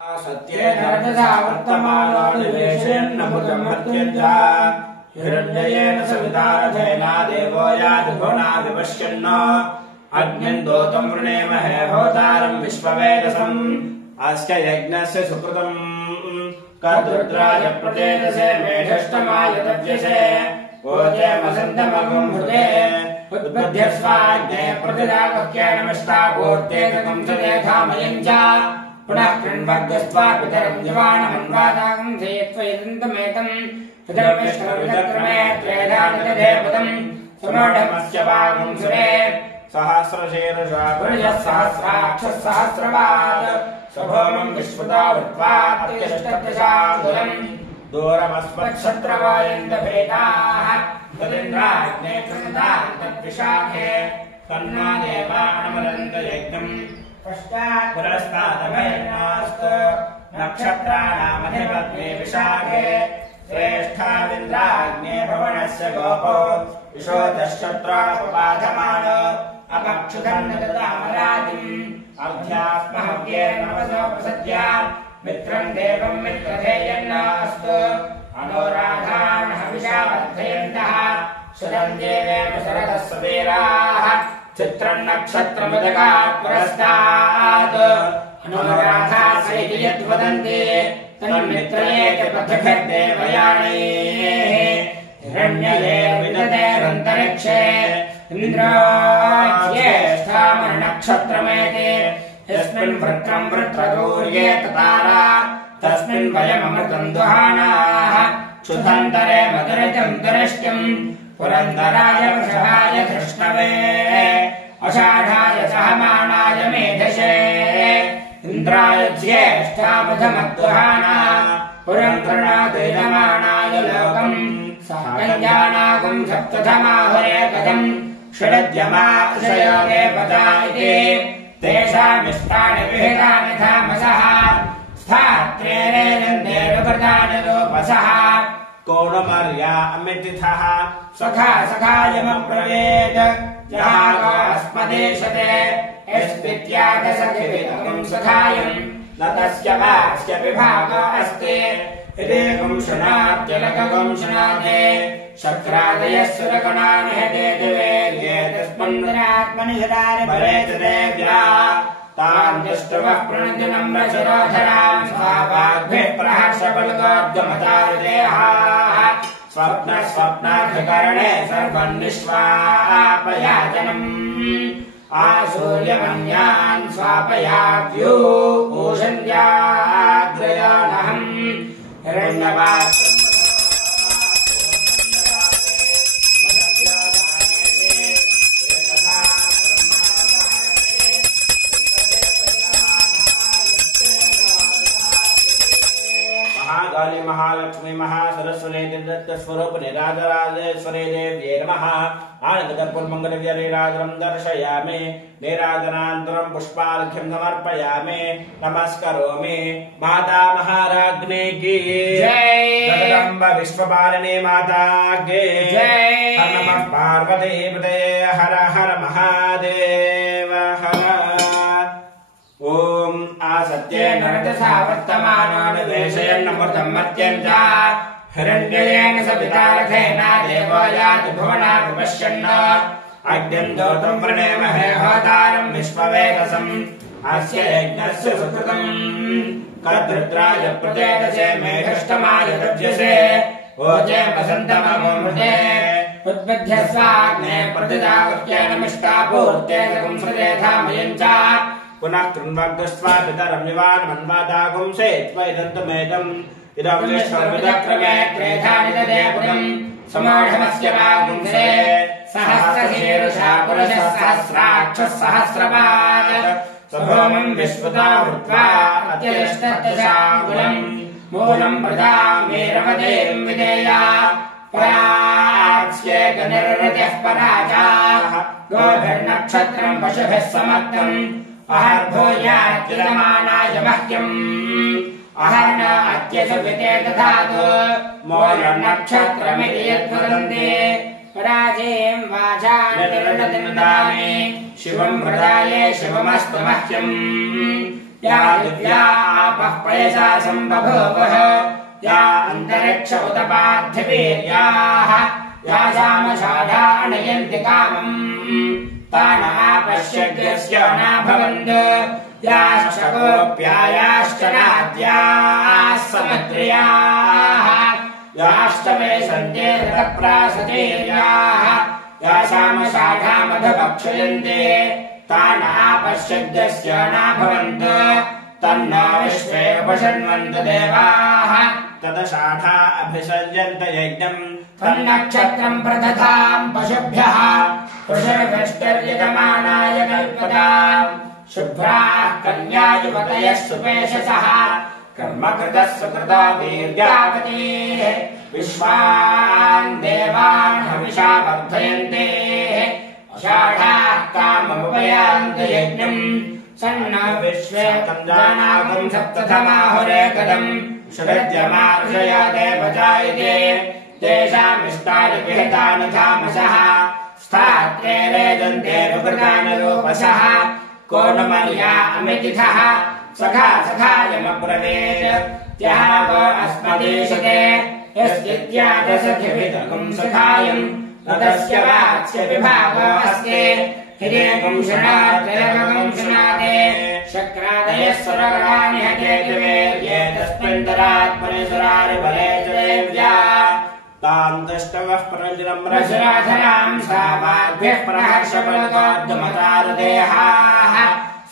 सत्येन रजसा वर्तमानो निवेशयन्नमृतमर्त्यञ्च हिरण्ययेन सवितारथेना देवो याजुभुवना विपश्यन्न अग्निं दोतं वृणेमहे होतारं विश्ववेदसम् अस्य यज्ञस्य सुकृतम् कर्तृद्राय प्रचेतसे मेढष्टमाय तव्यसे ओजे वसन्तमगुं हृदे उद्बध्यस्वाग्ने प्रतिदागह्येनमिष्टापूर्ते सकंसते धामयञ्च पुनः कृण्वग्स्त्वा पितरं जवानमन्वादागं सेयत्वयदन्तमेतं पितरमिष्टविदक्रमे त्वेधानिदधेपदं सुमोढमस्य वागं सुरे सहस्रशीर्षा पुरुषः सहस्राक्षः सहस्रपात् स्वभौमं विश्वतो वृत्वात्यष्टदशाङ्गुलम् दूरमस्मच्छत्रवायन्दभेदाः तदिन्द्राग्ने कृणुतां तद्विशाखे तन्नो देवानमरन्दयज्ञम् पश्चात् पुरस्तादभयन्नास्तु नक्षत्राणामधिपत्नी विशाखे श्रेष्ठाविन्द्राग्ने भवनस्य गोपो विशोदश्चत्राणुपाधमान अपक्षुधन्नदतामराजिम् अभ्यास्महव्येन नवसोपसद्य मित्रं देवं मित्रधेयन्नास्तु अनोराधान् हविषा वर्धयन्तः शरं देवेम शरदः सवीराः चित्रं नक्षत्रमुदकात् पुरस्तात् अनुराधा सैति यद्वदन्ति तन्मित्रये पथभिर्देवयानैः हिरण्यये विदतेरन्तरिक्षे इन्द्राज्येष्ठामनक्षत्रमेति यस्मिन् वृत्रं वृत्रदूर्ये ततारा तस्मिन् वयममृतं दुहानाः क्षुधान्तरे मधुरजं दुरिष्ट्यम् पुरन्दराय वृषभाय कृष्णवे अषाढाय सहमानाय मेधसे इन्द्राय ज्येष्ठामधमद्दुहाना पुरं कृणादैलमानाय लोकम् साकञ्जानागुं सप्तधमाहुरे कथम् षडद्यमाशयोगे पदा इति तेषामिष्टानि विहितानि धामसः स्थात्रेरेन्द्रेरुकृतानि रूपसः कोणमर्या अमितिथः सखा सखायमब्रवीत् जहागास्मदेशते यस्मित्यागसखिविदं सखायम् न तस्य वास्य विभागो अस्ति यदेकं शृणात्यलकं शृणाते शक्रादयः सुरगणानि हते दिवेर्ये तस्मन्वरात्मनि हदारि भवेत् देव्या तान् दृष्ट्वः प्रणति नम्रशिरोधरां स्वाभाग्भिः प्रहर्षबलगोद्गमतारुदेहाः स्वप्नाधिकरणे सर्वं निष्वापयाजनम् आसूर्यमन्यान् स्वापयाव्यूषन्द्याग्रयानहम् हिरण्यवात् महाकाली महालक्ष्मी महासरस्वती दत्तस्वरूप निराजराजेश्वरी देव्ये नमः आनन्दकर्पूरमङ्गलव्यनीराजनं दर्शयामि नीराजनान्तरं पुष्पार्घ्यं समर्पयामि नमस्करोमि माता महाराज्ञी की जय जगदम्ब विश्वपालिनी माता की जय नमः पार्वतीपते हर हर महादेव हर ओम आसत्येन रजसा वर्तमानो निवेशयन्नमृतं मर्त्यञ्च हिरण्ययेन सवितारथेन देवो याजुभुवना विपश्यन्न अग्निं दोतं वृणेमहे होतारं विश्ववेदसम् अस्य यज्ञस्य सुकृतम् कर्तृद्राय प्रचेतसे मेढष्टमाय तव्यसे ओजे वसन्तमगुं हृदे उद्बध्यस्वाग्ने प्रतिदागह्येनमिष्टापूर्ते सकंसते धामयञ्च पुनः कृण्वग्स्त्वा पितरं जवानमन्वादागुं सेयत्वयदन्तमेतम् इदं विश्वविदक्रमे त्रेधानिदधेपदं समोढमस्य वागुं से सहस्रशीर्षा पुरुषः सहस्राक्षः सहस्रपात् स्वभौमं विश्वतो वृत्वा अत्यष्टदशाङ्गुलम् मूलं प्रदां वीरवतीं विधेया पराच्येकनिर्वृतिः पराजाः गोभिर्नक्षत्रं पशुभिः समर्थम् अहर्भूयाच्युतमानाय मह्यम् अहर्न अत्यसुभिते दधातु मूलनक्षत्रमिति यद्वदन्ति पराजेयं वाचां निर्णतिं ददामि शिवं प्रदाये शिवमस्तु मह्यम् या दिव्या आपः पयसा सम्बभूवः या अन्तरिक्ष उत पार्थिवीर्याः यासामषाढा अणयन्ति कामम् तान आपश्यद्यस्य नाभवन्त् याश्च गोप्यायाश्च नाद्याः समत्रियाः याश्च मे सन्ते रतप्रासतीर्याः यासामषाढामधुभक्षयन्ते तान आपश्यद्यस्य नाभवन्त् तन्नो विश्वे उपशन्वन्तु देवाः तदषाढा अभिसर्जन्त यज्ञम् तन्नक्षत्रम् प्रदधाम् पशुभ्यः वृषभिष्टिर्यजमानाय कल्पताम् शुभ्राः कन्यायुवतयः सुपेशसः कर्मकृतः सुकृतो वीर्यावतीः विश्वान् देवान् हविषा वर्धयन्ते आषाढाः काममुपयान्ति यज्ञम् सन्न विश्वे कन्द्रानागम् सप्तथमाहुरेकदम् सुहृद्यमार्षया देवजायते तेषामिष्टानि विहितानि धामसः स्थात्रे रेदन्ते रुकृतानरूपसः को न मर्या अमितिथः सखा सखायमब्रवीत् त्यागो अस्मदीशते यस्यत्यादसखिभितकम् सखायम् तस्य वात्स्य विभागो अस्ति हिरेकम् शृणात्यरकम् शृणाते शक्रादयः सुरगणानि हतेतुवेर्ये तस्मिन्तरात्मनि सुरारिबले च देव्या तान् दष्टवः प्रजनम् रसराधराम् सावाद्भिः प्रहर्षपलकोद्यमतारुदेहाः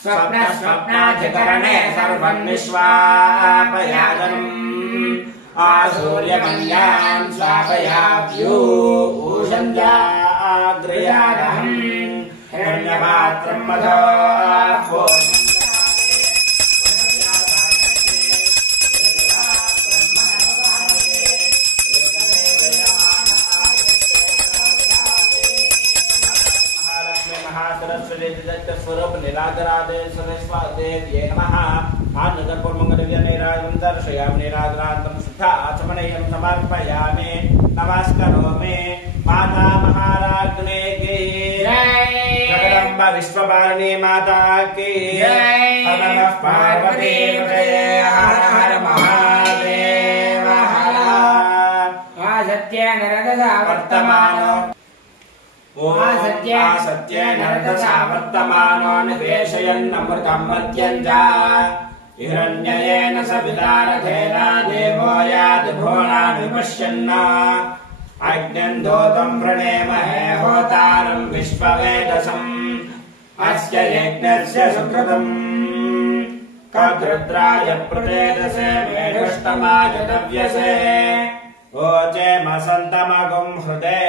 स्वप्नाधिकरणे सर्वम् निष्वापयादनम् आसूर्यमन्यान् स्वापयाव्यूषन्द्याग्रयादहम् हिरण्यपात्रम् मधो स्वरूप नीलाधरादे सुरेश्वादेव्ये नमः आनन्दपुर्मङ्गलव्यनिराजं दर्शयामि नीलाधरान्तं सुधा आचमनीयं समर्पयामि नमस्करोमि माता महाराज्ञे की जगदम्बा विश्वपालिनी माता की नमः पार्वती हर हर महादेव हर सत्येन रजसा वर्तमानो सत्येन रजसा वर्तमानो निवेशयन्नमृतम् मर्त्यम् च हिरण्ययेन सविता रथेन देवो याति भुवनानि विपश्यन् अग्निम् दूतम् वृणेमहे होतारम् विश्ववेदसम् अस्य यज्ञस्य सुकृतम् कर्तृद्राय प्रचेदसे मेढुष्टमाय दव्यसे ओचेमसन्तमगुम् हृदे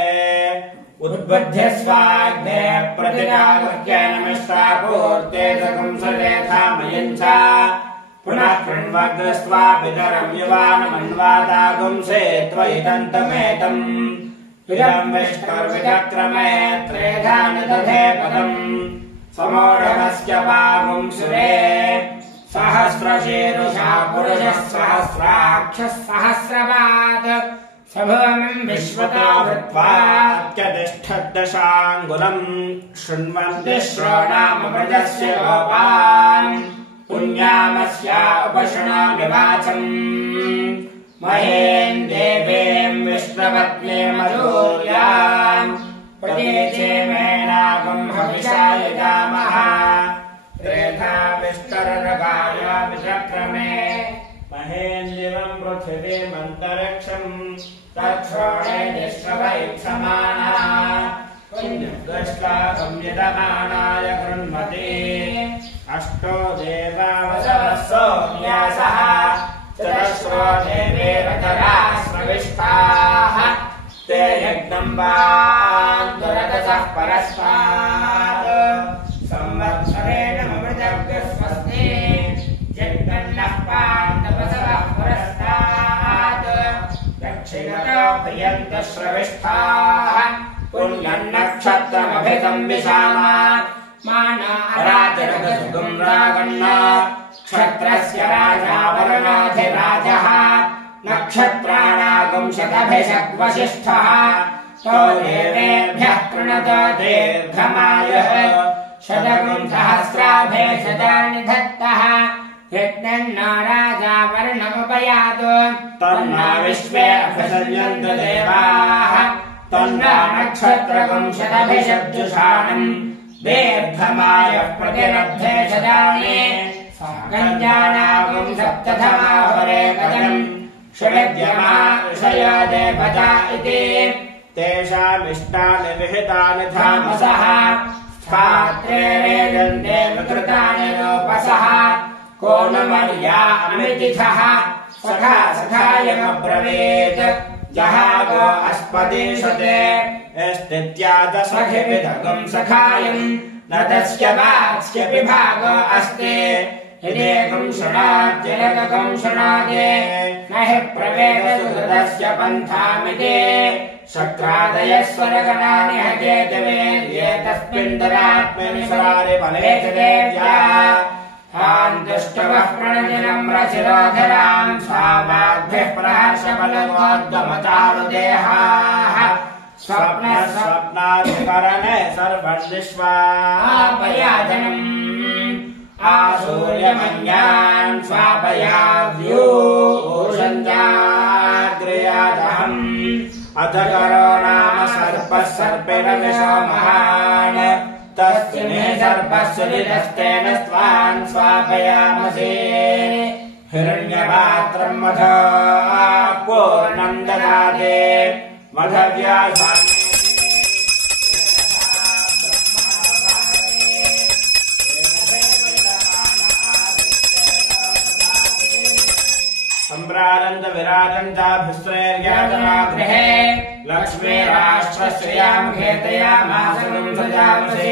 उद्बुद्ध्य स्वाग्ने प्रतिजागृह्यनमिष्टापूर्ते सकुंसलेथामयम् च पुनः कृण्वग्रस्त्वा पितरम् युवानमन्वादागुंसे त्वयि दन्तमेतम् इदम् विष्णुर्विचक्रमे त्रेधानि दधे पदम् समोढमस्य पागुंसुरे सहस्रशीरुषा पुरुषः सहस्राक्षः सहस्रपात् सभूमिम् विश्वतो भृत्वा अत्यतिष्ठद्दशाङ्गुलम् शृण्वन्ति श्रोणामृजस्य लोपान् पुण्यामस्या उपशृणोमि वाचम् महेम् देवीम् विष्णुपत्नीम् मधूर्याम् प्रतीचेमेनागम् हविषा यजामः त्रेधा विष्टरगाया विचक्रमे महेन्द्रिवम् पृथिवीमन्तरिक्षम् तच्छ्रोणे निःश्रवैक्षमाणा पुण्यदृष्ट्वा संयतमानाय कृण्वते अष्टो देवावसवः सोम्यासः चतस्रो देवेरतरास्रविष्टाः ते यज्ञम् वान्तुरतसः परस्मात् संवत्सरेण ममृतग्रस्वस्ति जग्नः पाण्डवसवः पुरस्तात् दक्षिणतो प्रियन्तः श्रविष्ठाः पुण्यम् नक्षत्रमभितम् विशामा मानाराजरगसुगम् रागण्णा क्षत्रस्य राजा वरुणाधिराजः नक्षत्राणागुम् शतभिषग्वसिष्ठः तो देवेभ्यः कृणत दीर्घमायुः शतगुम् सहस्राभे शतानि धत्तः यज्ञन्नो राजा वर्णमुपयातु तन्नो विश्वे अभिसंयन्तु देवाः तन्नो नक्षत्रकं शतभिषज्जुषाणम् दीर्घमायुः प्रतिरब्धे शतानि गञ्जानागुं सप्तथमाहुरेकजम् षड्यमा ऋषयो देवता इति तेषामिष्टानि विहितानि धामसः स्थात्रे रेदन्ते विकृतानि रूपसः को न मर्या अमृतिथः सखा सखायमब्रवीत् जहागो अस्पदिशते स्थित्यादसखिविदगं सखायम् न तस्य वाक्स्य विभागो अस्ति यदेकं शृणात्येकं शृणाति न हि प्रवेदसुहृदस्य पन्थामिति शक्रादयः स्वरगणानि हजेत वेद्ये तस्मिन् तदात्मनि स्वरारे फले च देव्या हान्तुष्टवः प्रणतिनम्रशिरोधराम् स्वावाद्भिः प्रहर्षफलगोद्गमचारुदेहाः स्वप्नाधिकरणे सर्वनिष्वापयाजनम् आसूर्यमन्यान् स्वापयाद्यूषन्त्याग्र्यादहम् अथ करो नाम सर्पः सर्पिणविषो महान् तस्मिन् सर्पस्सुलितस्तेन स्वान् स्वापयामसि हिरण्यपात्रम् मधो पूर्णम् ददाति मधव्यासान् सम्प्रारन्त विराजन्ताभिस्त्रैर्यातनागृहे लक्ष्मी राष्ट्रश्रियामुखेतयामासनं सजामसे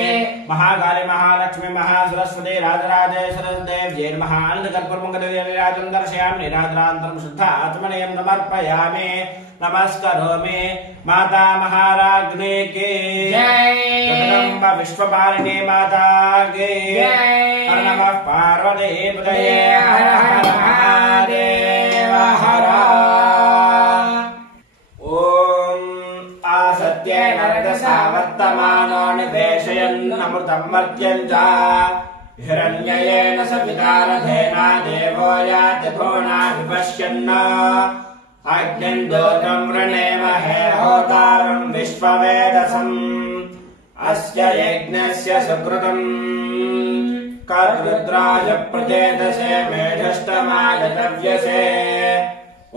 महाकाली महालक्ष्मी महासरस्वती राजराजेश्वरदेव्यै नमः अनन्तकल्पमङ्गलविराजं दर्शयामि निराजरान्तरं शुद्धात्मनेयं समर्पयामि नमस्करोमि माता महाराज्ञी की जय जगदम्ब विश्वपालिनी माता की जय नमः पार्वती पतये हर हर महादेव हर आसत्येन रजसा वर्तमानो निवेशयन् अमृतं मर्त्यं च हिरण्ययेन सविता रथेना देवो याति भुवनाभिपश्यन् अग्निं दोतं वृणेमहे होतारं विश्ववेदसम् अस्य यज्ञस्य सुकृतम् कर्रुद्राय प्रचेदसे मेधष्टमागतव्यसे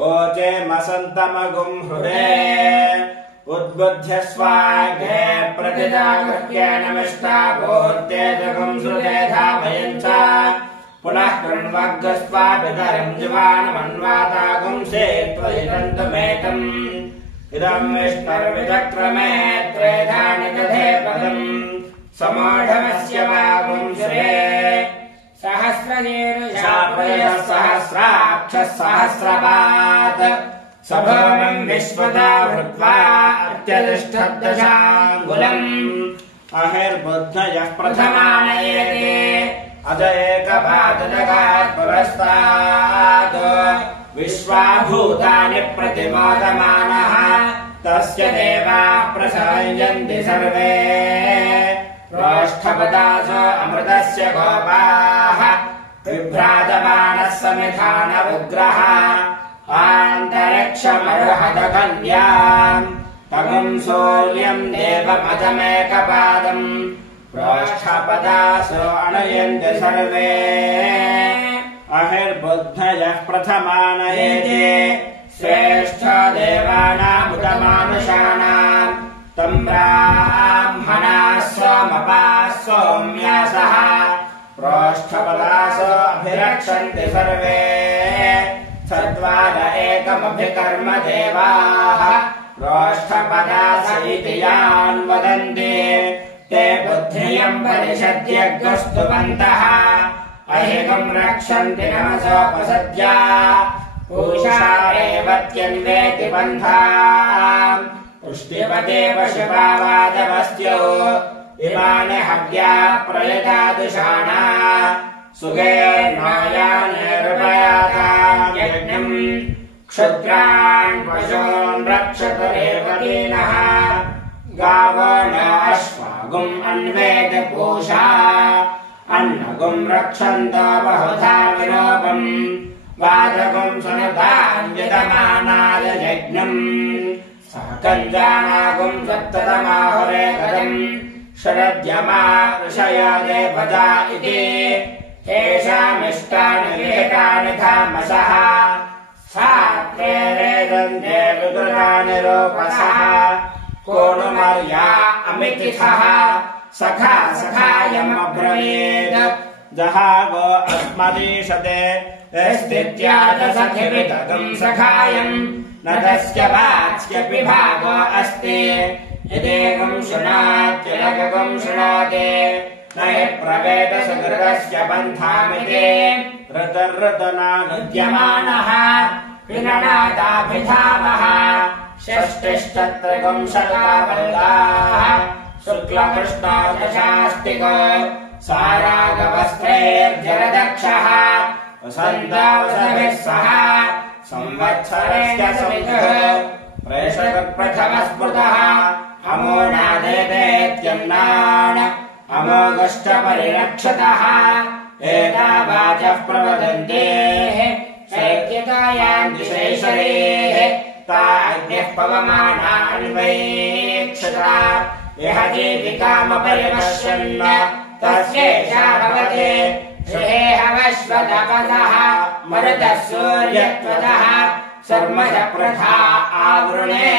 ओचे मसन्तमगुं हृदे उद्बुद्ध्य स्वाघे प्रतिजागृह्येन मिष्टाभूत्येजगुं श्रुते धावयन् च पुनः कृण्वग्रस्वापितरं जीवानमन्वातागुं सेत्वहितन्तमेकम् इदं विष्णुर्विचक्रमे त्रेधानि दधे पदम् समोढमस्य वागुं श्रे सहस्रजीर्षापयः सहस्राक्षः सहस्रपात् सभवं विश्वता भृत्वा अत्यतिष्ठद्दशाङ्गुलम् अहिर्बुद्धयः प्रथमानयेते अज एकपादजगात् पुरस्तात् विश्वाभूतानि प्रतिमोदमानः तस्य देवाः प्रसंयन्ति सर्वे प्रोष्ठपदासो अमृतस्य गोपाः बिभ्राजमानः समिधानविग्रहः आन्तरिक्षमर्हतकन्याम् तगुं सूर्यम् देवमजमेकपादम् प्रोष्ठपदासो अनयन्ति सर्वे अहिर्बुद्धयः प्रथमानयेते श्रेष्ठ देवानामुतमानुषाणाम् तम् ब्राह्मणाः सोमपाः सौम्यासः प्रोष्ठपदासो अभिरक्षन्ति सर्वे चत्वार एकमभिकर्म देवाः प्रोष्ठपदास इति यान् वदन्ति ते बुद्धियम् परिषद्यग्रस्तुवन्तः अहिकम् रक्षन्ति नमसोपसद्या पूषा एव त्यन्वेति पन्था पुष्टिपते पशुपावादवस्त्यो इमानि हव्या प्रयतादुषाणा सुगेर्मायानिर्भयाताम् यज्ञम् क्षुद्रान् पशून् रक्षत रेवतीनः गावो न अश्वागुम् अन्वेत पूषा अन्नगुं रक्षन्तो बहुधा विलोपम् वादगुं सुनतान्यतमानाय यज्ञम् सहकञ्जानागुं सप्ततमाहुरे गतम् शरद्यमा ऋषया देवता इति येषामिष्टानि वेदानि धामसः सात्वेदन्ते विकृतानि रूपसः कोणुमर्या अमितिथः सखा सखायमब्रवीत् जहागो अस्मदीशते स्थित्या च सखिवितगम् सखायम् न तस्य वाच्यपि भागो अस्ति यदेकम् शृणात्यनगम् शृणोति न हि प्रवेद सुकृतस्य पन्थामिति ऋतर्ऋतनानुद्यमानः विननादाभिधावः षष्टिश्चत्रगम् शतावल्गाः शुक्लकृष्णो दशास्तिको सारागवस्त्रैर्जलदक्षः वसन्तावसभिः सह संवत्सरस्य समितः प्रेषकप्रथमस्मृतः अमो नादेतेत्यन्नान् अमोघश्च परिरक्षतः एतावाचः प्रवदन्तेः शैत्यतायान्ति शैशरेः ता अग्निः पवमानान्वैक्षता यः जीविकामपरिपश्यन् तस्यैषा भवति श्रेहवश्वतपदः मरुतः सूर्यत्वतः सर्मज प्रथा आवृणे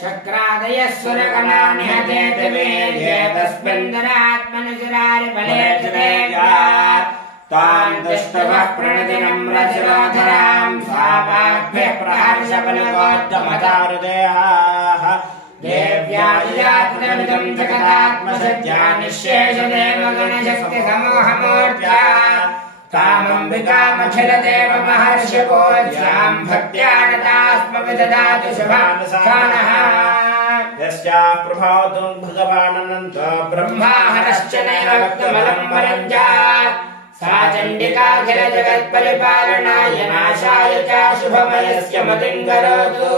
शक्रादयः सुरगणानि हतेति वीर्ये तस्मिन्दरात्मनुशिरारि बले च तान् दुष्टवः प्रणतिनम् रचिरोधराम् स्वापाभ्यः प्रहर्षबलवोद्गमतारुदेहाः देव्यादिजातमिदम् जगदात्मसत्या निःशेषदेवगणशक्तिसमूहमूर्त्या कामम्बिकामखिलदेव महर्षिपूज्याम् भक्त्या नतास्मविददाति शुभानुसानः यस्याः प्रभावतु भगवानन्त ब्रह्माहरश्च नैरक्तमलम् वरञ्जा सा चण्डिकाखिलजगत्परिपालनाय नाशाय च शुभमयस्य मतिम् करोतु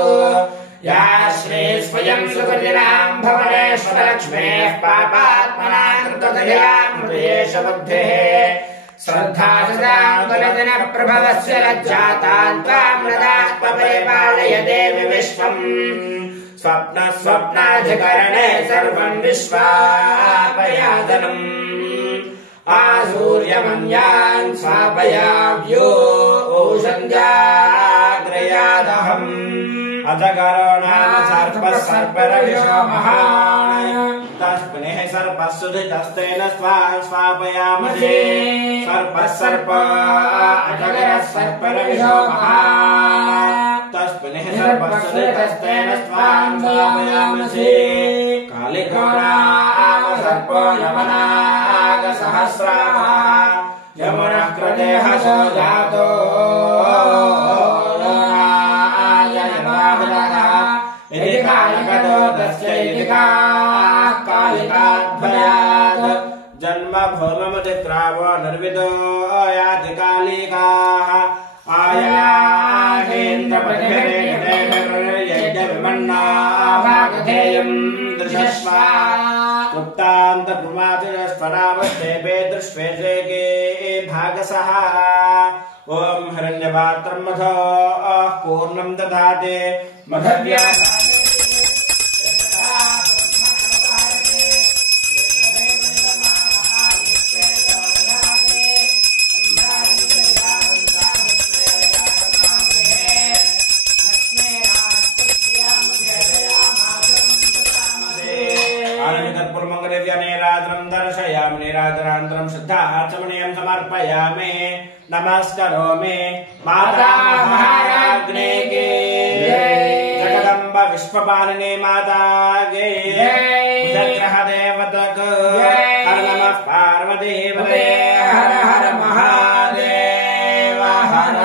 या श्री स्वयं सुकृतिनाम् भवनेश्वरलक्ष्मेः पापात्मना कृतदया मृतेश बुद्धिः श्रद्धा सदाम् कुलदिनप्रभवस्य लज्जातान् त्वाम् नदात्मपरिपालय देवि विश्वम् स्वप्नाधिकरणे सर्वम् विश्वापयातनम् आसूर्यमन्यान् स्वापयाव्यो ओषन्द्याग्रयादहम् अजगरो नाम सर्पः सर्परविशो महान् तस्मिन् सर्पः सुधितस्तेन स्वापयामहे सर्पः सर्प अजगरः सर्परविशो महान् तस्मिन् सर्पः सुधितस्तेन स्वापयामहे कालिकोणाम सर्पो यमनागसहस्राः यमुनः कृतेः सो जातो कालिकाद्भयात् जन्म भौममतित्रावो निर्विदो याति कालिकाः आयाहेन्द्रपतिभिर्यज्ञविमन्नाभागधेयम् दृशस्व गुप्तान्तप्रमातिरस्वरावस्तेभे दृश्वेशेके भागसः ॐ हिरण्यपात्रम् मधो पूर्णम् दधाति मधव्या दर्शयामि निराजनान्तरं शुद्धाचमनीयं समर्पयामि नमस्करोमि माता महाराज्ञे के जगदम्ब विश्वपालिनी माता गे जग्रह देवतक हर नमः पार्वतीपते हर हर महादेव हर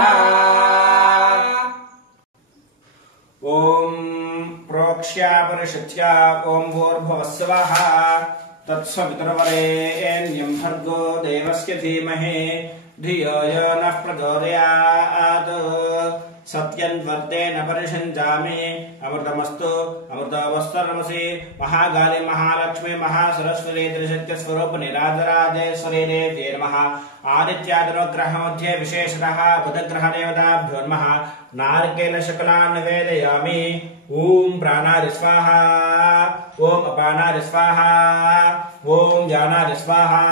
ओम प्रोक्ष्या परिषत्या ओम भूर्भुवस्सवः तत्सवितुर्वरेण्यं भर्गो देवस्य धीमहि धियो यो नः प्रचोदयात् सत्यन्वर्तेन परिषञ्चामि अमृतमस्तु अमृतवस्त्रनमसि महाकाली महालक्ष्मी महासरस्वती त्रिशक्तिस्वरूप निराजराजेश्वरी देव्यै नमः आदित्यादिनोग्रह मध्ये विशेषतः बुधग्रहदेवताभ्यो नमः नारिकेलशकलान् निवेदयामि ॐ प्राणाय स्वाहा ॐ अपानाय स्वाहा ॐ ज्ञानाय स्वाहा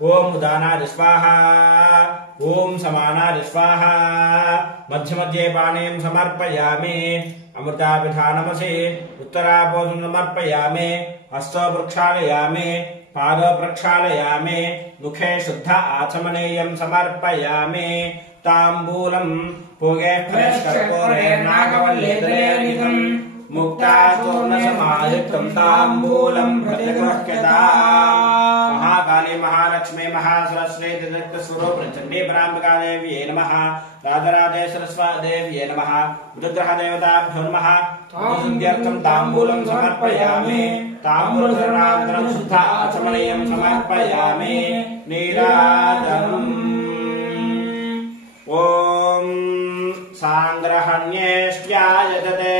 ॐ उदानाय स्वाहा ॐ समानाय स्वाहा मध्य मध्ये पाणिं समर्पयामि अमृताभिधानमसि उत्तरापोषं समर्पयामि हस्तो प्रक्षालयामि पादो प्रक्षालयामि मुखे शुद्ध आचमनीयं समर्पयामि ताम्बूलं पूगे फलस्कर्पूरेर्नागवल्लीतलेर्युतं मुक्ताचूर्णसमायुक्तं ताम्बूलं प्रतिगृह्यताम् महाकाली महालक्ष्मी महासरस्वती त्रिशक्तिस्वरूप चण्डी पराम्बिका देव्यै नमः राजराजेश्वरी देव्यै नमः बुधग्रहदेवताभ्यो नमः सिद्ध्यर्थं ताम्बूलं समर्पयामि ताम्बूलसर्वान्तरं शुद्ध आचमनीयं समर्पयामि नीराजनम् ॐ साङ्ग्रहण्येष्ट्यायजते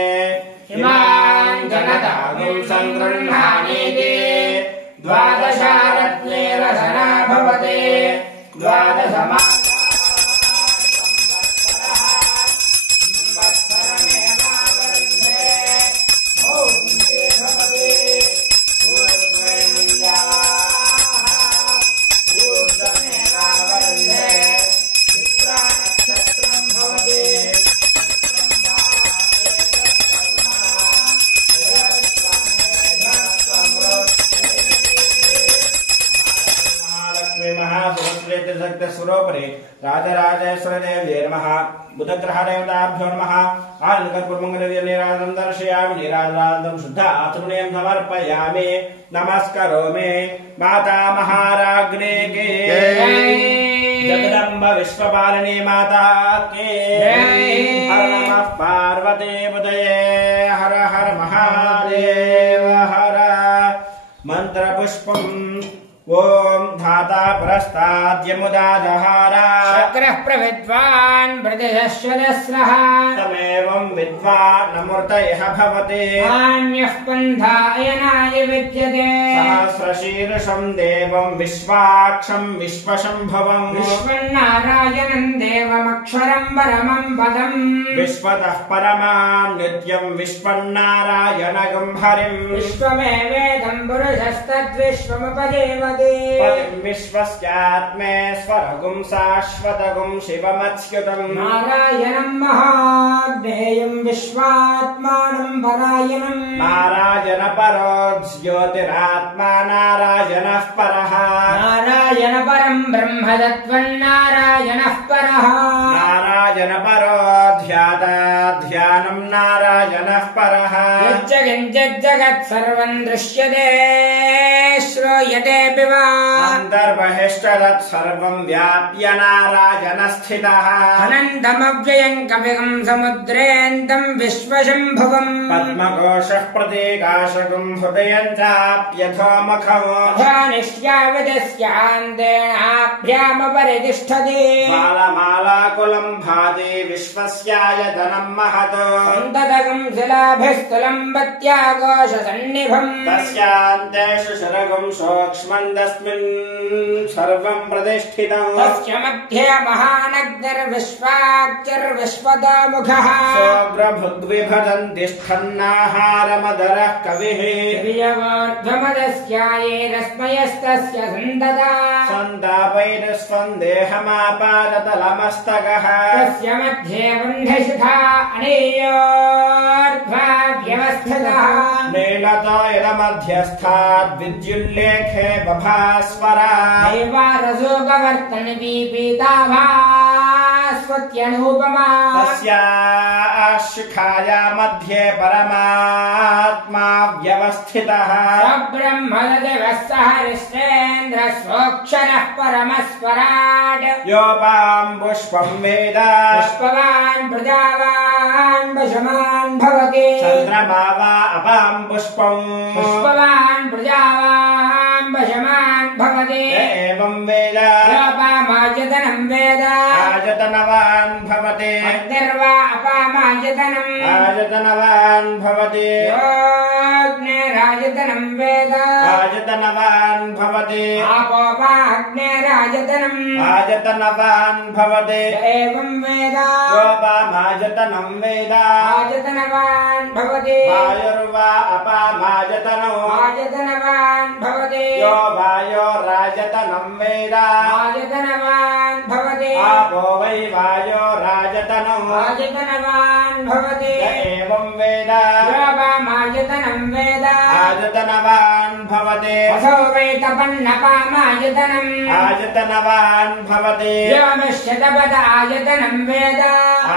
इमां जनतागुं सङ्गृह्णानीति द्वादशारत्नेरसना भवते द्वादशमा स्वरूपरे राजराजेश्वरी देव्यै नमः बुधग्रहदेवताभ्यो नमः आनन्दकर्पूरमङ्गलनिराजनं दर्शयामि निराजनानन्दं शुद्ध आचमनीयं समर्पयामि नमस्करोमि माता महाराज्ञे के जगदम्ब विश्वपालिनी माता के हर नमः पार्वती पतये हर हर महादेव हर मंत्रपुष्पम् ओम धाता परस्ताद्यमुदा दहारा शक्रः प्रविद्वान् प्रदिशश्वदस्रः तमेवं विद्वान् अमृतयः भवति अन्यः पन्थायनाय विद्यते सहस्रशीर्षं देवं विश्वाक्षं विश्वशम्भवं विश्वन्नारायणं देवमक्षरं परमं पदम् विश्वतः परमां नित्यं विश्वन्नारायणगं हरिम् विश्वमेवेदं पुरुषस्तद्विश्वमुपदेवते पतिं विश्वस्यात्मेश्वरगुं शाश्वतगुं शिवमच्युतं नारायणं महाज्ञेयं विश्वात्मानं परायणं नारायण परो ज्योतिरात्मा नारायणः परः नारायण परं ब्रह्मतत्त्वन्नारायणः परः नारायण परो ध्यानं नारायणः परः यच्चकिञ्चिज्जगत् सर्वं दृश्यते श्रूयते वा अन्तर्बहिष्टरत् सर्वं व्याप्य नारायणः स्थितः अनन्तमव्ययं कविगं समुद्रेऽन्तं विश्वशम्भुवम् पद्मकोशः प्रतीकाशकं हृदयं चाप्यथोमुखम् अधानिष्याविदस्यान्तेनाभ्यामपरितिष्ठति मालमालाकुलं भाति विश्वस्यायतनं महत् सन्ततकं शिलाभिस्थलं बत्याघोषसन्निभम् तस्यान्तेषु शरगं सूक्ष्मन्दस्मिन् सर्वं प्रतिष्ठितम् तस्य मध्ये महानग्निर्विश्वाक्षर्विश्वतोमुखः सोऽग्रभुग्विभजन्तिष्ठन्नाहारमदरः कविः प्रियवोर्ध्वमदस्यायैरस्मयस्तस्य सन्तता सन्तापैरस्वन्देहमापादतलमस्तकः तस्य मध्ये वह्निशिखा अनेयोर्ध्वाव्यवस्थितः नीलतैलमध्यस्थाद्विद्युल्लेखे बभास्वरा दैवारसोपवर्तन पीपीताभास्वत्यनुपमा तस्याशिखाया मध्ये परमात्मा व्यवस्थितः ब्रह्मदेवः सहरिश्चेन्द्र स्वोक्षरः परमस्वराट् योपां पुष्पं वेद पुष्पवान् प्रजावान् वशमान् भवति चन्द्रमा वा अपां पुष्पम् पुष्पवान् प्रजावान् वशमान् भवति एवं वेद योपामायतनं वेद आयतनवान् भवति अग्निर्वा अपामायतनम् आयतनवान् भवति अग्निरायतनं वेद आयतनवान् भवति आपो वा अग्निरायतनम् आयतनवान् भवति एवं वेद योपामायतनं वेद आयतनवान् भवति वायुर्वा अपामायतनो आयतनवान् भवति यो वायोरायतनं वेद आयतनवान् भवति आपो वै वायोरायतनो आयतनवान् भवति य एवं वेद योपामायतनं वेद आयतनवान् भवति असौ वै तपन्नपामायतनम् आयतनवान् भवति योमश्यतपद आयतनं वेद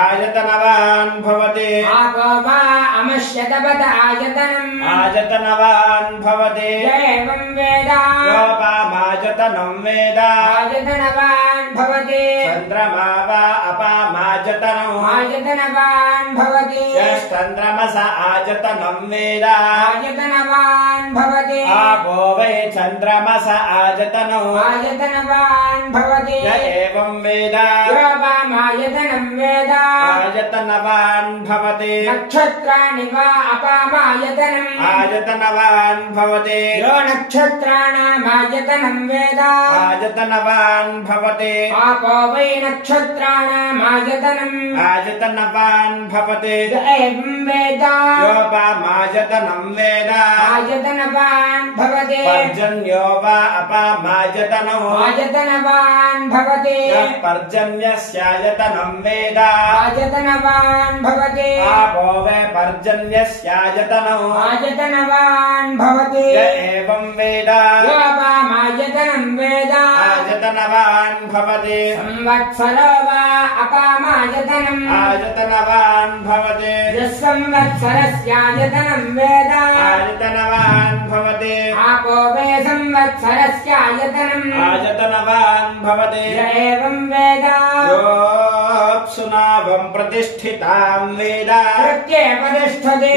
आयतनवान् भवति आपो वा अमश्यतपद आयतनम् आयतनवान् भवति य एवं वेद योपामायतनं वेद आयतनवान् भवति चन्द्रमा वा अपामायतनो आयतनवान् भवति यश्चन्द्रमस आयतनं वेद आयतनवान् भवति आपो वै चन्द्रमस आयतनो आयतनवान् भवति य एवं वेद योपामायतनं वेद आयतनवान् भवति नक्षत्राणि वा अपामायतनम् आयतनवान् भवति यो नक्षत्राणामायतनं वेद आयतनवान् भवति आपो वै नक्षत्राणामायतनम् आयतनवान् भवति य एवं वेद योपामायतनं वेद आयतनवान् भवति पर्जन्यो वा अपामायतनो आयतनवान् भवति यः पर्जन्यस्यायतनं वेद आयतनवान् भवति आपो वै पर्जन्यस्यायतनो आयतनवान् भवति य एवं वेद योपामायतनं वेद आयतनवान् भवति संवत्सरो वा अपामायतनम् आयतनवान् भवति यः संवत्सरस्यायतनं वेद आयतनवान् भवति आपो वै संवत्सरस्यायतनम् आयतनवान् भवति य एवं वेद योऽप्सुनावं प्रतिष्ठितां वेद प्रत्येपतिष्ठते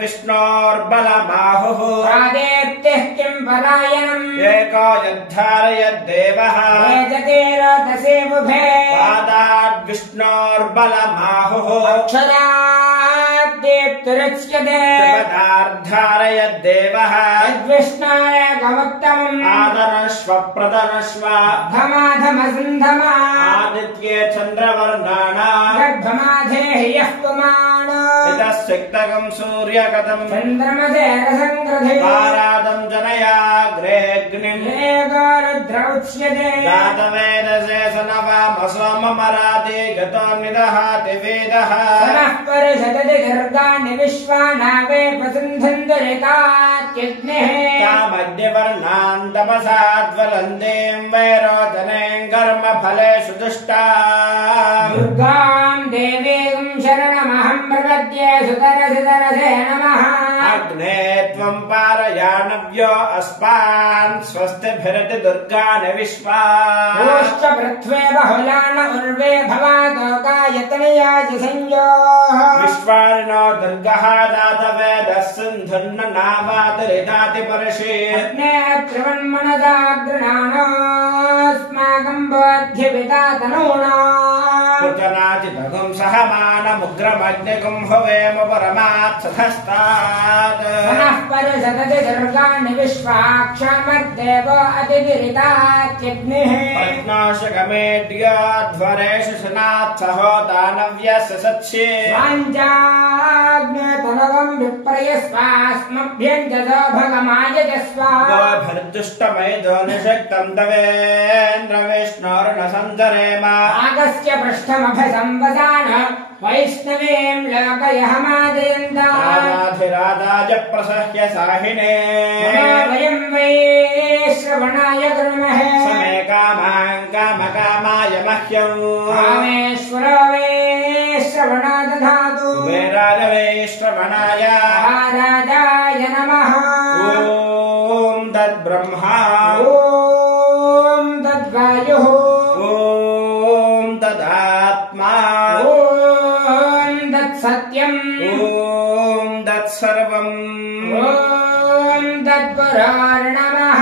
विष्णोर्बलबाहुः प्रादेप्तिः किं परायणम् एको यद्धारयद्देवः वेदते रथसे बुभे पादाद् विष्णोर्बलबाहुः अक्षराद्दीप्तिरुच्यते पदार्धारयद्देवः यद्विष्णायकमुत्तमम् आदरश्व प्रदनश्व धमाधमसन्धमा आदित्ये चन्द्रवर्णानाम् गर्भमाधे यः पुमान् इतः सिक्तकं सूर्यगतं चन्द्रमसे रसङ्ग्रधे पारादं जनयाग्रेऽग्निम् रुद्रौच्यते जातवेदसे स नवामसोममराति गतो निदहाति वेदः नः परिषदति गर्गाणि विश्वानावे प्रसिन्धन्दुरितात्यग्निः तामद्यवर्णान् तपसाद्वलन्तीं वैरोचनें कर्मफलेषु दुष्टाम् दुर्गाम् देवीं शरणमहं प्रपद्ये सुतरसितरसे नमः अग्ने त्वं पारयाणव्यो अस्मान् स्वस्तिभिरति दुर्गाणि विश्वा ओश्च पृथ्वे बहुलान उर्वे भवादोकायतनयाज संयोः विश्वारिणो दुर्गः जातवेदः सिन्धुर्न नावातिरिदाति परशे अग्ने त्रिवन्मनदागृणानोऽस्माकं बोध्यपिता तनूना कुचनाचितगुं सहमानमुग्रमग्निगुं हुवेम परमात्सधस्तात् नः परिषदति दुर्गाणि विश्वाक्षमद्देवो अतिगिरितात्यग्निः प्रज्ञाशकमेड्याध्वरेषु शनात्सहो दानव्यस्य सत्स्ये स्वाञ्जाग्नेतनवं विप्रयस्वास्मभ्यञ्जसो भगमायजस्व गोभिर्दुष्टमैदो निषक्तं तवेन्द्र विष्णोर्न सञ्जरेम आगस्य पृष्ठमभिसंवदान वैष्णवीं लोकयहमादयन्ता राधाधिराधाय प्रसह्य साहिने वयं वै श्रवणाय कृणमहे समे कामां कामकामाय मह्यम् कामेश्वरो वै श्रवणा दधातु कुबेराय वै श्रवणाय महाराजाय नमः ॐ तद्ब्रह्मा ॐ तद्वायुः ॐ तदात्मा ॐ तत्सत्यम् ॐ तत्सर्वम् ॐ तत्पुरार्णमः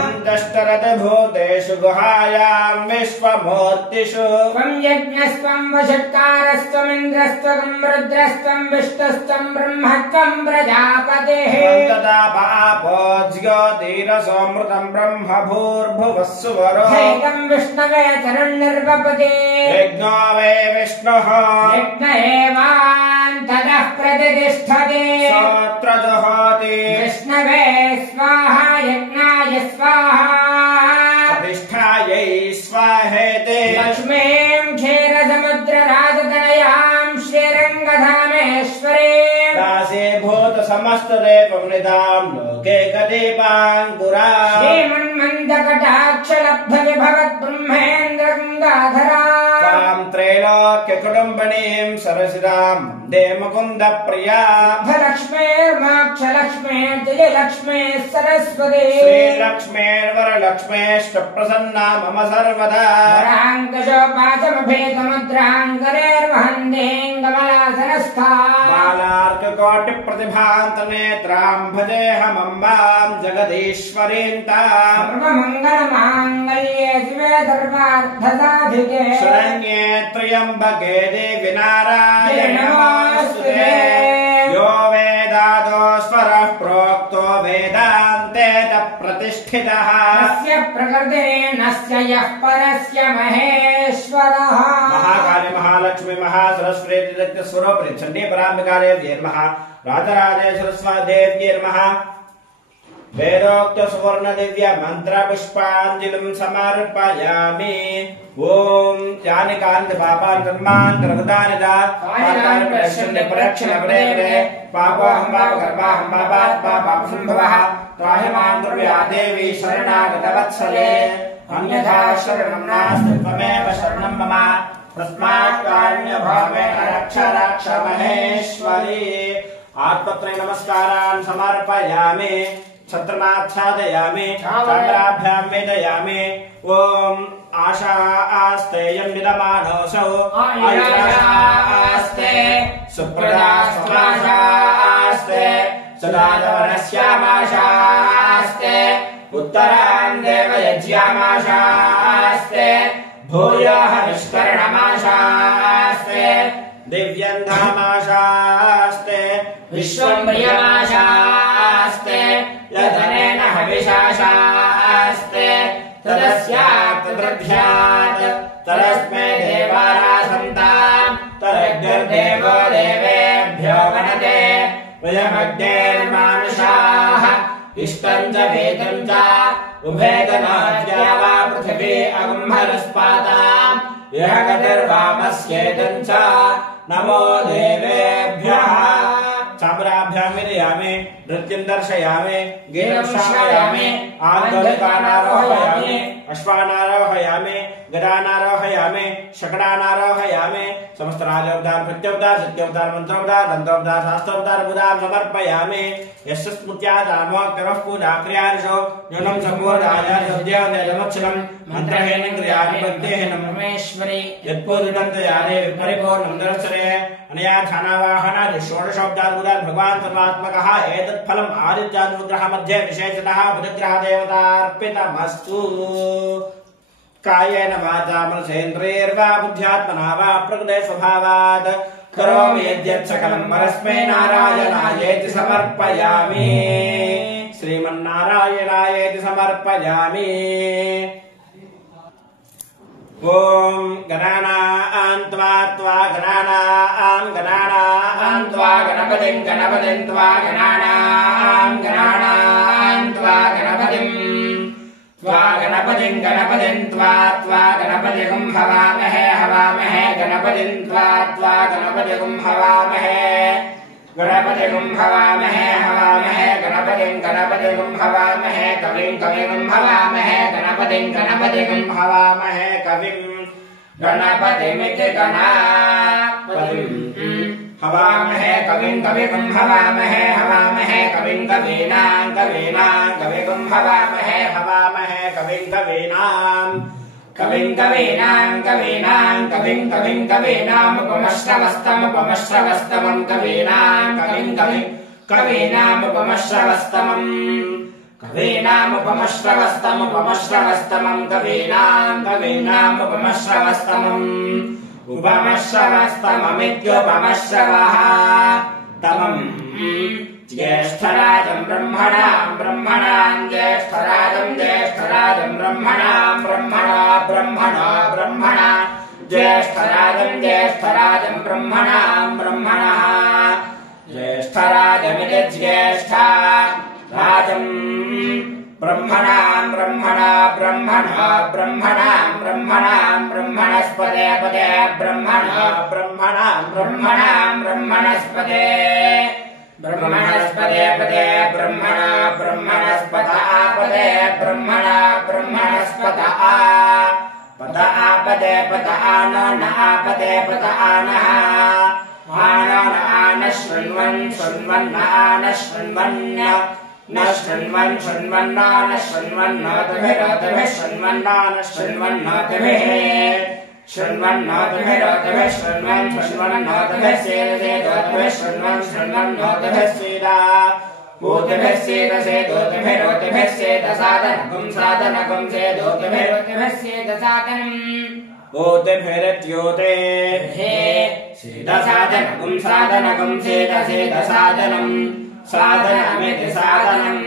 अन्तश्च तरति भूतेषु गुहायां विश्वमूर्तिषु त्वं यज्ञस्त्वं वषट्कारस्त्वमिन्द्रस्त्वं रुद्रस्त्वं विष्णुस्त्वं ब्रह्मत्वं प्रजापतिः पापो ज्योतिरसोऽमृतं ब्रह्म भूर्भुवः सुवरो एकं विष्णवे तरुन्निर्वपते यज्ञो वै विष्णुः यज्ञ एवान्ततः प्रतिष्ठते स्तोत्र जुहोति विष्णवे स्वाहा यज्ञाय स्वाहा प्रतिष्ठायै स्वाहेति लक्ष्मीं क्षीरसमुद्रराजतनयां श्रीरङ्गधामेश्वरीं दासीभूत समस्तदेवं निधां लोके कदीपाङ्कुरा श्रीमन्मन्दकटाक्षलब्धविभवद्ब्रह्मेन्द्रगङ्गाधरा तां त्रैलोक्यकुटुम्बिनीं सरसिदां वन्दे मुकुन्दप्रिया लक्ष्मीर्मोक्षलक्ष्मीर्जयलक्ष्मीः सरस्वती श्रीलक्ष्मीर्वरलक्ष्मीश्च प्रसन्ना मम सर्वदा वराङ्कशोपाशमभेदमुद्राङ्गरेर्वहन्देऽङ्गमलासनस्था बालार्ककोटिप्रतिभान्तनेत्रां भजेऽहमम्बां जगदीश्वरीं ताम् सर्वमङ्गलमाङ्गल्ये शिवे सर्वार्थसाधिके शरण्ये त्र्यम्बके देवि नारायणे नमोऽस्तुते यो वेदादो स्वरः प्रोक्तो वेदान्ते च प्रतिष्ठितः तस्य प्रकृतिर्नस्य यः परस्य महेश्वरः महाकाली महालक्ष्मी महासरस्वती स्वरूपिणी चण्डी पराम्बिकायै नमः राजराजेश्वरी देव्यै नमः वेदोक्त सुवर्ण दिव्य मंत्र पुष्पांजलिं समर्पयामि ओम यानि कानि पापानि कर्माणि कृतानि तानि प्रक्षण परे पापोऽहं पापकर्माहं पापात् पापसम्भवः त्राहि मां दुर्या देवी शरणागतवत्सले अन्यथा शरणं नास्ति त्वमेव शरणं मम तस्मात् कारुण्यभावेन रक्ष रक्ष महेश्वरी आत्मत्रय नमस्कारान् समर्पयामि छत्रमाच्छादयामि चान्द्राभ्यां वेदयामि ओम आशा आस्ते यन्निदमानोऽसौ आयुरास्ते सुप्रदास्ते सदानवनस्यामाशास्ते उत्तरान् देवयज्ञामाशास्ते भूयः निष्करणमाशास्ते दिव्यन्धामाशास्ते विश्वम्भ्रियमाशास्ते यदनेन हविषाशास्ते तदस्यात् तदभ्यात् तरस्मै देवारासन्ताम् तरग्निर्देवो देवेभ्यो वनते वयमग्नेर्मानुषाः इष्टम् च भेदम् च उभेदनाद्या वा पृथिवी अगुम्भरस्पाताम् यः गतिर्वामस्येदम् च नमो देवेभ्यः चामराभ्यां विदयामि नृत्यं दर्शयामि गीतं श्रावयामि आन्दोलिकानारोहयामि अश्वानारोहयामि गदानारोहयामि शकटानारोहयामि समस्त राजोपचार प्रत्योपचार सत्योपचार मंत्रोपचार तंत्रोपचार शास्त्रोपचार बुधां समर्पयामि यस्य स्मृत्यादामोक्तमः पूजा क्रियानिशो न्यूनं सम्पूर्णायासोद्योगनमक्षणं मन्त्रहेन क्रियाणि प्रत्यहेन परमेश्वरी यत्पूजितं तयादे परिपूर्णं दर्शने अनया ध्यानावाहनादि षोडशोपचार बुधान् भगवान् सर्वात्मकः एतत् फलम् आदित्यादिग्रह मध्ये विशेषतः बुधग्रह देवतार्पितमस्तु कायेन वाचा मनसेन्द्रियैर्वा बुद्ध्यात्मना वा प्रकृते स्वभावात् करोमि यद्यत् सकलं परस्मै नारायणायेति समर्पयामि श्रीमन्नारायणायेति समर्पयामि ओम गणानां त्वा गणानां त्वा गणपतिं त्वा गणानां त्वा गणपतिं त्वा गणपतिं हवामहे गणपतिं त्वा गणपतिं हवामहे गणपतिं हवामहे गणपतिं हवामहे कविं हवामहे गणपतिं हवामहे कविं गणपतिमिति गणापतिं हवामहे कविं हवामहे कविं कवीनां कविं हवामहे कविं कवीनाम् उपमश्रवस्तमम् कवीनाम् उपमश्रवस्तमम् कवीनामुपमश्रवस्तमम् कवीनामुपमश्रवस्तमम् उपमश्रवस्तममित्युपमश्रवः तमम् ज्येष्ठराजम् ब्रह्मणाम् ज्येष्ठराजम् ब्रह्मणा ज्येष्ठराजम् ब्रह्मणः ज्येष्ठराजमिति ज्येष्ठा राजम् ब्रह्मणाम् ब्रह्मणस्पदे पदे ब्रह्मणस्पदे पदे ब्रह्मणस्पद आपदे ब्रह्मणस्पद पद आपदे पद आनो न आपदे पद आनः आनो न आन शृण्वन् आन शृण्वन् न शृण्वन् न शृण्वन्नोतिभिः शृण्वन्नोतिभिः सेदसेदोतिभिः शृण्वन्नोतिभिः सेदा ऊतिभिः सेदसेदोतिभिरोतिभिः सेदसादनकम् सेदोतिभिरोतिभिः सेदसादनम् ऊतिभिरित्योते सेदसादनकम् सेदसादनम् साधनमिति साधनम्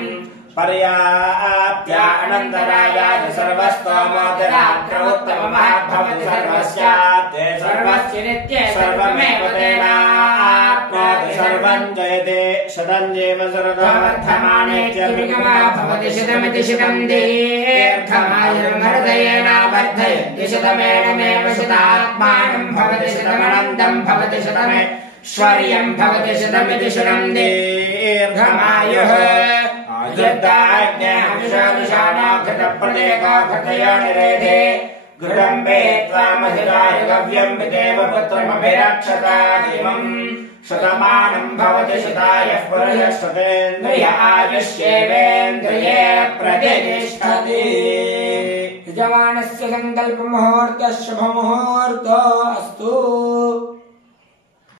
पर्याप्त्या अनन्तरायाय सर्वस्तोमोदरात्र उत्तमः भवति सर्वस्यात्ते सर्वस्य नित्ये सर्वमेव तेनाप्नोति सर्वं जयते शतञ्जेव शरदवर्धमाने च विगमा भवति शतमिति शतं दीर्घमायुर् हृदयेनावर्धयति शतमेनमेव शतात्मानं भवति शतमनन्तं भवति शतमेश्वर्यं भवति शतमिति शतं दीर्घमायुः घृतप्रदेको घृतयो निरेधे घृतम्बे त्वामधिराय गव्यम् पितेव पुत्रमभिरक्षतादिमम् शतमानम् भवति शतायः पुरुषः शतेन्द्रिय आयुष्येवेन्द्रिये प्रतिष्ठति यजमानस्य सङ्कल्पमुहूर्तः शुभमुहूर्तो अस्तु।